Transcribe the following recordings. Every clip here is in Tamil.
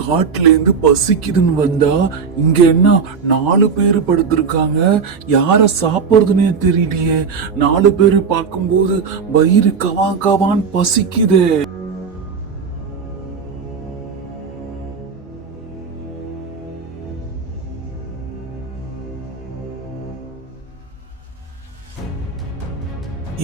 காட்டுல இருந்து பசிக்குதுன்னு வந்தா இங்க என்ன 4 பேரு படுத்திருக்காங்க. யார சாப்பிடுறதுன்னே தெரியலையே. 4 பேரு பார்க்கும்போது வயிறு கவான் கவான் பசிக்குதே.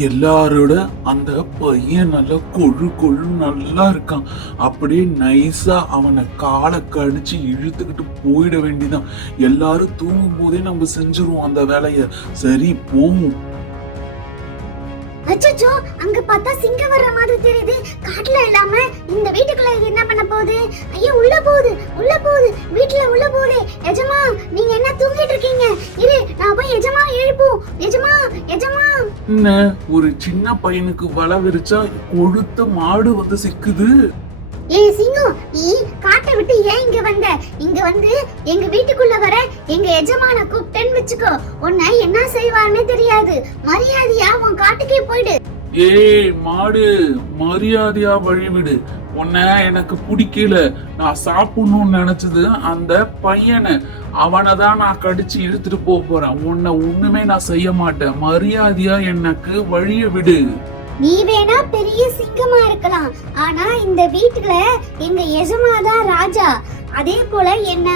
எல்லாரோட அந்த பையன் நல்லா கொழு கொழு நல்லா இருக்கான். அப்படியே நைஸா அவனை காலை கடிச்சு இழுத்துக்கிட்டு போயிட வேண்டிதான். எல்லாரும் தூங்கும் போதே நம்ம செஞ்சிருவோம் அந்த வேலைய. சரி போவோம். அச்சச்சோ, அங்க பார்த்தா சிங்கம் வர்ற மாதிரி தெரியுது. காட்டுல இல்லாம இந்த வீட்டுக்குள்ள இது என்ன பண்ண போகுது? ஐயோ, உள்ள போகுது வீட்டுல உள்ள போகுது. எஜமா, நீங்க என்ன தூங்கிட்டு இருக்கீங்க? இரு, நான் போய் எஜமா எழுப்பும். எஜமா என்ன ஒரு சின்ன பையனுக்கு வலை விரிச்சா கொழுத்த மாடு வந்து சிக்குது. ஏய் சிங்கம், நீ காட்டை விட்டு ஏன் இங்க வந்த? இங்க வந்து எங்க வீட்டுக்குள்ள வர எங்க எஜமான கூப்பிட்டேன்னு வச்சுக்கோ, உன்னை என்ன செய்வான்னு தெரியாது. மரியாதையா உன் காட்டுக்கே போயிடு. ஏய் மாடு, மரியாதையா வழிவிடு. உன்னை எனக்கு பிடிக்கல. நான் சாப்பிடணும்னு நினைச்சது அந்த பையனை. அவனை தான் நான் கடிச்சு இழுத்துட்டு போறேன். உன்னை ஒண்ணுமே நான் செய்ய மாட்டேன். மரியாதையா எனக்கு வழிய விடு. நீ வேணா பெரிய சிங்கமா இருக்கலாம், ஆனா இந்த வீட்டுல எங்க எஜமாதான் ராஜா. அதே போல என்ன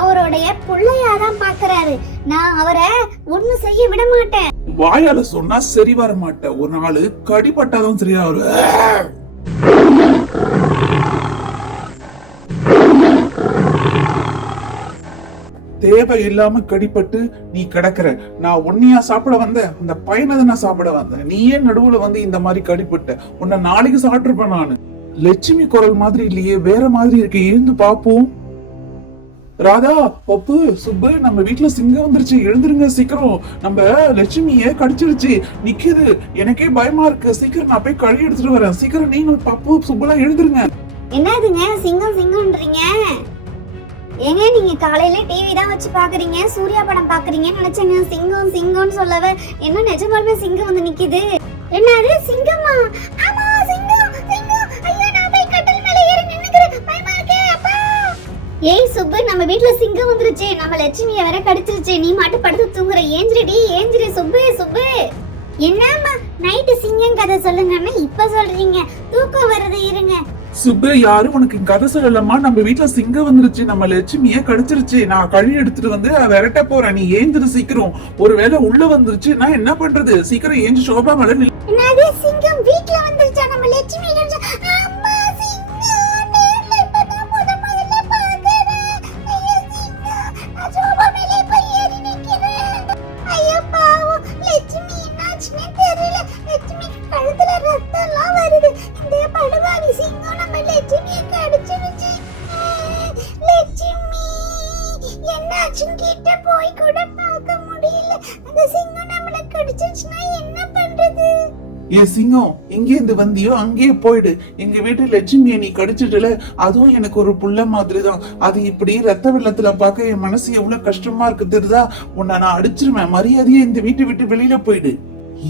அவருடைய பிள்ளையாதான் பாக்குறாரு. நான் அவரை ஒண்ணு செய்ய விட மாட்டேன். வாயால சொன்னா சரி வர மாட்டேன். ஒரு நாள் கடிப்பட்டாதான் சரியா வரு. தேவை இல்லாம கடிப்பட்டு நீ கிடக்குற. நான் உன்னையா சாப்பிட வந்தேன்? அந்த பையனை நான் சாப்பிட வந்தேன். நீ ஏன் நடுவுல வந்து இந்த மாதிரி கடிப்பட்ட? உன்னை நாளைக்கு சாப்பிட்டுருப்பேன் நானு. லட்சுமி குரல் மாதிரி இல்லையே, வேற மாதிரி இருக்கு. எழுந்து பாப்போம். ராதா, பப்பு, சுப்பு, நம்ம வீட்டுல சிங்கம் வந்துருச்சு. எழுந்துருங்க சீக்கிரம். நம்ம லட்சுமிய கடிச்சிருச்சு, நிக்குது. எனக்கே பயமா இருக்கு. சீக்கிரம் நான் போய் கழி எடுத்துட்டு வரேன். சீக்கிரம் நீங்க பப்பு, சுப்புலாம் எழுந்துருங்க. என்னதுங்க சிங்கம்ன்றீங்க? ஏங்க, நீங்க காலையில டிவி தான் வச்சு பாக்குறீங்க, சூர்யா படம் பாக்குறீங்கன்னு நினைச்சேங்க. சிங்கம்னு சொல்லவே என்ன நிஜமாலுமே சிங்கம் வந்து நிக்குது. என்னது சிங்கமா? ஆமா, சிங்கம். ஐயோ, நான் போய் கட்டில் மேல ஏறி நின்னுக்கிறேன். பயமா இருக்கே அப்பா. ஏய் சுப்பு, நம்ம வீட்ல சிங்கம் வந்துருச்சு. நம்ம லட்சுமிய வேற கடிச்சிருச்சு. நீ மட்டும் படுத்து தூங்குற. ஏஞ்சிரி சுப்பு. என்னம்மா நைட்டு சிங்கம் கதை சொல்லுங்கன்னா இப்ப சொல்றீங்க? தூக்கம் வருது, இருங்க. சுப்பு, யாரும் உனக்கு கதை சொல்லலமா. நம்ம வீட்டுல சிங்கம் வந்துருச்சு. நம்ம லட்சுமிய கடிச்சிருச்சு. நான் கழி எடுத்துட்டு வந்து விரட்ட போறேன். நீ ஏந்திரு சீக்கிரம். ஒருவேளை உள்ள வந்துருச்சு, நான் என்ன பண்றது? சீக்கிரம் ஏஞ்சி சோபா மேல நில். என்னது சிங்கம் வீட்ல வந்துருச்சா? நம்ம லட்சுமி அம்மா சிங்கம் நேர்ல இப்பதான் முதல்ல பாக்குறேன். ஐயோ சிங்கம், நான் சோபா மேலே போய் ஏறி நிக்கிறேன். ஐயோ பாவம் லட்சுமி, என்னாச்சுன்னு தெரியல. லட்சுமிக்கு கழுத்துல ரத்தம் எல்லாம் வருது. இந்த படுவாவி சிங்கம் நம்ம லட்சுமியை கடிச்சிருச்சு. லட்சுமி என்னாச்சுன்னு கிட்ட போய் கூட பார்க்க முடியல. அந்த சிங்கம் நம்மள கடிச்சிருச்சுன்னா என்ன பண்றது? ஏ சிங்கம், எங்கே இருந்து வந்தியோ அங்கேயே போயிடு. எங்க வீட்டு லட்சுமியை நீ கடிச்சிட்டுல, அதுவும் எனக்கு ஒரு புள்ள மாதிரிதான். அது இப்படி ரத்த வெள்ளத்துல பார்க்க என் மனசு எவ்வளவு கஷ்டமா இருக்கு தெரியுதா? உன்னை நான் அடிச்சிருவேன். மரியாதையா இந்த வீட்டை விட்டு வெளியில போயிடு.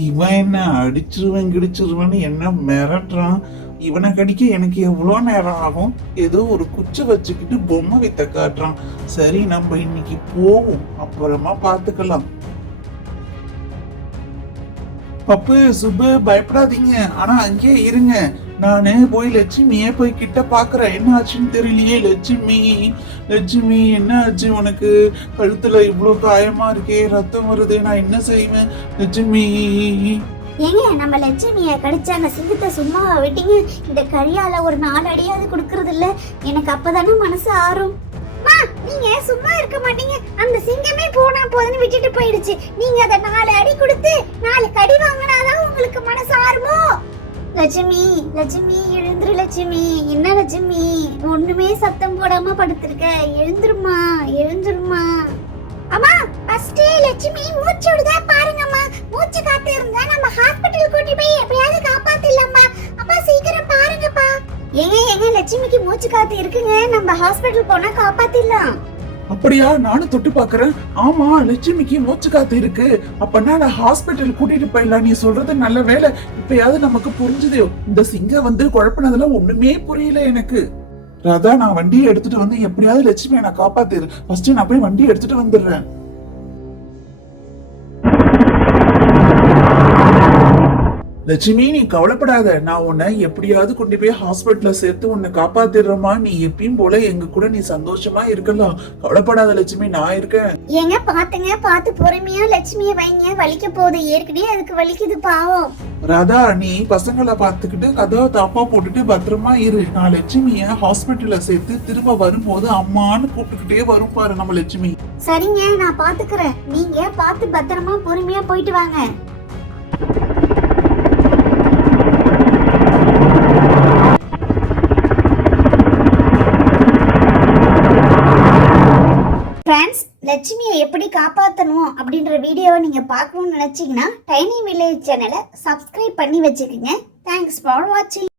இவன் என்ன கிடிச்சிருவேன்னு என்ன மிரட்டுறான்? இவனை கடிக்க எனக்கு எவ்வளவு நேரம் ஆகும்? ஏதோ ஒரு குச்சி வச்சுக்கிட்டு பொம்மை வித்த காட்டுறான். சரி, நம்ம இன்னைக்கு போவோம், அப்புறமா பாத்துக்கலாம். பப்பு, சுப்பு, பயப்படாதீங்க. ஆனா அங்கேயே இருங்க. நானு போய் லட்சுமியே போய் கிட்ட பாக்குறேன். என்ன ஆச்சுன்னு தெரியலையே. லட்சுமி என்ன ஆச்சு உனக்கு? கழுத்துல இவ்வளவு காயமா இருக்கே, ரத்தம் வருதே. நான் என்ன செய்வேன் லட்சுமி? ஏங்க, நம்ம லட்சுமிய கடிச்ச அந்த சிங்கத்தை சும்மா விட்டீங்க? இந்த கழியால ஒரு 4 அடியாவது குடுக்கறது இல்ல. எனக்கு அப்பதானே மனசு ஆறும். நீங்க சும்மா இருக்க மாட்டீங்க. அந்த சிங்கமே போனா போதுன்னு விட்டுட்டு போயிடுச்சு. நீங்க அத 4 அடி கொடுத்து 4 கடி வாங்கினாதான் உங்களுக்கு மனசு ஆறுமோ? லட்சுமி எழுந்துரு லட்சுமி. என்ன லட்சுமி, ஒண்ணுமே சத்தம் போடாம படுத்திருக்க? எழுந்துருமா. அம்மா, ஃபர்ஸ்ட் லட்சுமி மூச்சு விடுதா பாருங்கம்மா. மூச்சு காத்து இருந்தா நம்ம ஹாஸ்பிடல் கூட்டி போய் எப்படியாவது காப்பாத்திடலாம்மா. அப்பா சீக்கிரம் பாருங்கப்பா. ஏங்க லட்சுமிக்கு மூச்சு காத்து இருக்குங்க. நம்ம ஹாஸ்பிடல் போனா காப்பாத்திடலாம். அப்படியா? நானும் தொட்டு பாக்குறேன். ஆமா, லட்சுமிக்கு மூச்சு காத்து இருக்கு. அப்பனா நான் ஹாஸ்பிட்டல் கூட்டிட்டு போயிடலாம். நீ சொல்றது நல்ல வேலை. இப்பயாவது நமக்கு புரிஞ்சுதே. இந்த சிங்கம் வந்து குழப்பினதுல ஒண்ணுமே புரியல எனக்கு. ராதா, நான் வண்டியை எடுத்துட்டு வந்து எப்படியாவது லட்சுமியை நான் காப்பாத்திரு. ஃபர்ஸ்ட் நான் போய் வண்டியை எடுத்துட்டு வந்துடுறேன். லட்சுமி, நீ கவலைப்படாத. நான் உன்னை எப்படியாவது கொண்டு போய் ஹாஸ்பிட்டல்ல சேர்த்து உன்னை காப்பாத்திடுறமா. நீ எப்பயும் போல எங்க கூட நீ சந்தோஷமா இருக்கலாம். கவலைப்படாத லட்சுமி, நான் இருக்கேன். ஏங்க பாத்துங்க, பார்த்து பொறுமையா லட்சுமிய வைங்க. வலிக்க போகுது, ஏற்கனவே அதுக்கு வலிக்குது பாவம். ராதா, நீ பசங்களை பார்த்துக்கிட்டு கதவை தாப்பா போட்டுட்டு பத்திரமா இரு. நான் லட்சுமிய ஹாஸ்பிட்டல்ல சேர்த்து திரும்ப வரும்போது அம்மான்னு கூப்பிட்டுக்கிட்டே வரும் பாரு நம்ம லட்சுமி. சரிங்க, நான் பாத்துக்கிறேன். நீங்க பார்த்து பத்திரமா பொறுமையா போயிட்டு வாங்க. ஃப்ரெண்ட்ஸ், லட்சுமியை எப்படி காப்பாற்றணும் அப்படின்ற வீடியோவை நீங்கள் பார்க்கணும்னு நினச்சிங்கன்னா டைனி வில்லேஜ் சேனலை சப்ஸ்கிரைப் பண்ணி வச்சுக்கோங்க. தேங்க்ஸ் ஃபார் வாட்சிங்.